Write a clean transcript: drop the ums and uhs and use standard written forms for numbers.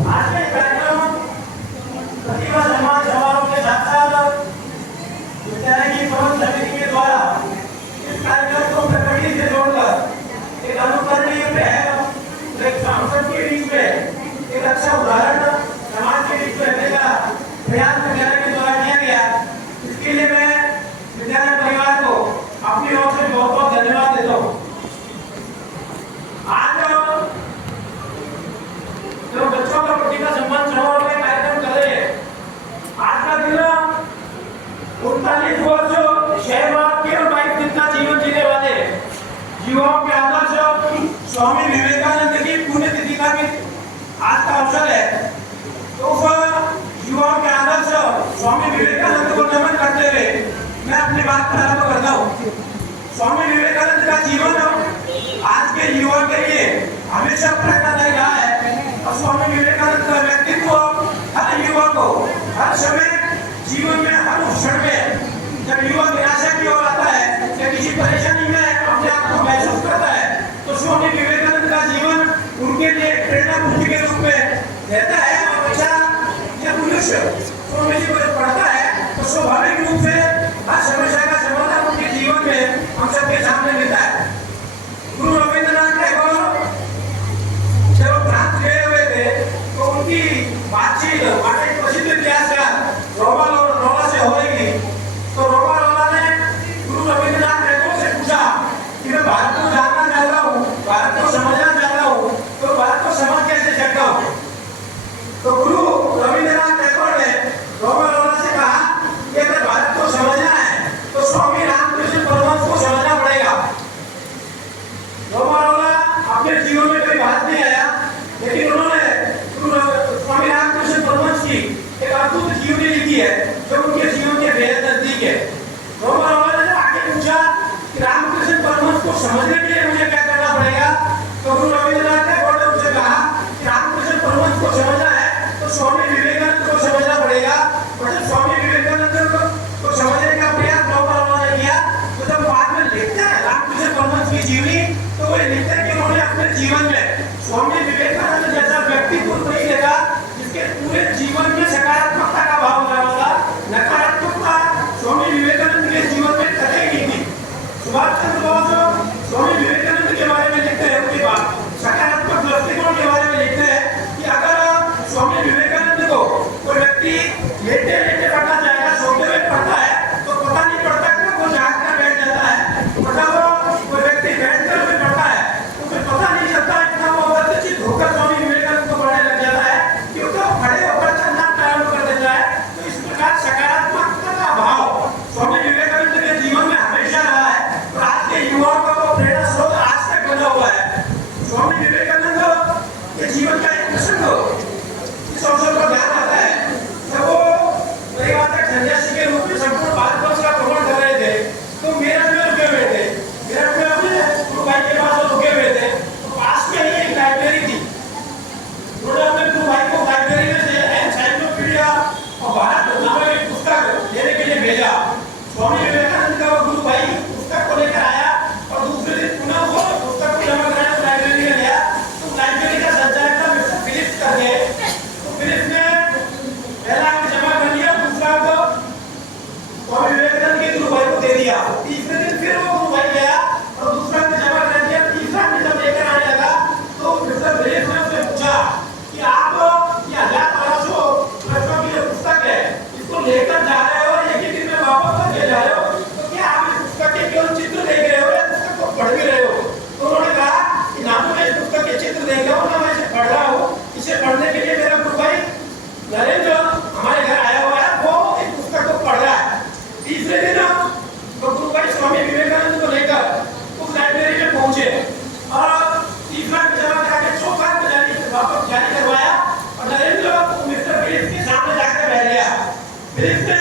आज के कार्यक्रम प्रतिभा सम्मान समारोह के साथ साथ विद्यालय की प्रबंध समिति के द्वारा इस कार्यक्रम को प्रकृति से जोड़कर एक अनुकरणीय पहल, एक सांसद के बीच में एक अच्छा उदाहरण समाज के बीच में रखने का प्रयास विद्यालय के द्वारा किया गया। इसके लिए मैं विद्यालय परिवार को अपनी ओर से बहुत बहुत धन्यवाद देता हूँ। आज जो बच्चों का प्रतिभा सम्मान समारोह में कार्यक्रम कर रहे हैं, आज का दिन 39 वर्ष शहरवाद के और 22 दिन का जीवन जीने वाले युवाओं के आदर्श स्वामी विवेकानंद की पुण्यतिथि का भी आज का अवसर है। तो युवाओं के आदर्श स्वामी विवेकानंद को नमन करते हुए मैं अपनी बात प्रारंभ करता हूँ। स्वामी विवेकानंद का जीवन आज के युवा के लिए हमेशा प्रेरणादायी रहा है और स्वामी विवेकानंद का व्यक्तित्व हर युवा को हर समय जीवन में हर क्षण में जब युवा निराशा की ओर आता है या किसी परेशानी में अपने आप को महसूस करता है तो स्वामी विवेकानंद का जीवन उनके लिए प्रेरणा पुंज के रूप में रहता है। और बच्चा या मनुष्य स्वामी जी को पढ़ता है तो स्वाभाविक रूप से हर समस्या का समाधान उनके जीवन में हम सबके सामने मिलता है। गुरु रविंद्रनाथ टैगोर जब फ्रांस गए हुए थे तो उनकी बातचीत एक प्रसिद्ध इतिहासकार रोमा से हो रही थी। तो रोमा ने गुरु रविंद्रनाथ टैगोर से पूछा कि मैं भारत को जानना चाहता हूँ, भारत को समझना चाहता हूँ, तो भारत को समझ कैसे सकता हूँ। तो गुरु रविंद्रनाथ टैगोर ने रोमा से कहा कि अगर भारत को समझना है तो स्वामी रामकृष्ण परमहंस को समझना पड़ेगा। रोमा अपने जीवन में कोई बात नहीं आया, लेकिन उन्होंने स्वामी रामकृष्ण परमहंस की एक अद्भुत जीवनी लिखी है जो उनके जीवन के बेहद नजदीक है। रोमा ने आगे पूछा कि रामकृष्ण परमहंस को समझने के लिए मुझे क्या करना पड़ेगा। तो गुरु रविंद्रनाथ टैगोर ने उनसे कहा कि रामकृष्ण परमहंस को समझना है तो स्वामी विवेकानंद को समझना पड़ेगा। और जब स्वामी विवेकानंद को समझने का प्रयास रोमा ने किया तो जब बाद में लिखते हैं रामकृष्ण परमहंस की जीवनी तो वे लिखते हैं कि उन्होंने अपने जीवन में स्वामी विवेकानंद जैसा व्यक्तित्व नहीं देखा जिसके पूरे जीवन में सकारात्मकता का भाव लगा था। नकारात्मकता स्वामी विवेकानंद के जीवन में कतई नहीं थी। सुभाष चंद्र बोस स्वामी विवेकानंद के बारे में लिखते हैं, उनकी बात सकारात्मक दृष्टिकोण के बारे में लिखते हैं कि अगर स्वामी विवेकानंद को कोई व्यक्ति लेटे लेटे पढ़ना चाहेगा, सोते हुए पढ़ता है तो पता नहीं पड़ता कि वो जागकर बैठ जाता है। मतलब कोई व्यक्ति बैठकर हुए पढ़ता है तो फिर पता नहीं चलता इतना वो अवचित होकर स्वामी विवेकानंद को पढ़ने लग जाता है क्योंकि वो खड़े होकर चलना प्रारंभ कर देता है। तो इस प्रकार सकारात्मकता का भाव स्वामी विवेकानंद के जीवन में हमेशा रहा है और आज के युवाओं का वो प्रेरणा स्रोत आज तक बना हुआ है। स्वामी विवेकानंद के जीवन का एक प्रसंग इस अवसर पर ध्यान आता है जब वो परिवार सन्यासी के रूप में संपूर्ण भारतवर्ष का भ्रमण कर रहे थे तो मेरठ में रुके हुए थे। मेरठ में अपने गुरु भाई के पास रुके हुए थे तो पास में ही एक लाइब्रेरी थी। उन्होंने अपने गुरु भाई को लाइब्रेरी में से एनसाइक्लोपीडिया और भारत नामक एक पुस्तक लेने के लिए भेजा। स्वामी विवेकानंद का वो गुरु भाई पुस्तक को लेकर आया और दूसरे दिन पुनः वो पुस्तक को जमा कराने को लाइब्रेरी में गया। तो लाइब्रेरी का संचालक था मिस्टर फिलिप्स करके, तो फिलिप्स ने पहला जमा कर लिया, दूसरा को स्वामी विवेकानंद के गुरु भाई को दे दिया। तीसरे दिन फिर वो गुरु भाई गया और दूसरा ने जमा कर दिया। तीसरा ने जब लेकर आने लगा तो मिस्टर फिलिप्स ने उससे पूछा कि आप ये 1800 की जो पुस्तक है इसको लेकर जा रहे हो, एक ही दिन में वापस लेके जा रहे हो, तो क्या आप इस पुस्तक के केवल चित्र देख रहे हो या पुस्तक को पढ़ भी रहे हो। तो उन्होंने कहा कि ना तो मैं इस पुस्तक के चित्र देख रहा हूँ ना मैं इसे पढ़ रहा हूँ, इसे पढ़ने के लिए मेरा गुरु भाई नरेंद्र हमारे घर आया हुआ है, वो इस पुस्तक को पढ़ रहा है। तीसरे दिन तो गुरु भाई स्वामी विवेकानंद को लेकर उस लाइब्रेरी में पहुंचे और तीसरा जमा जाकर चौथा वापस जारी करवाया और नरेंद्र मिस्टर फिलिप्स के सामने जाकर बैठ गया। फिलिप्स ने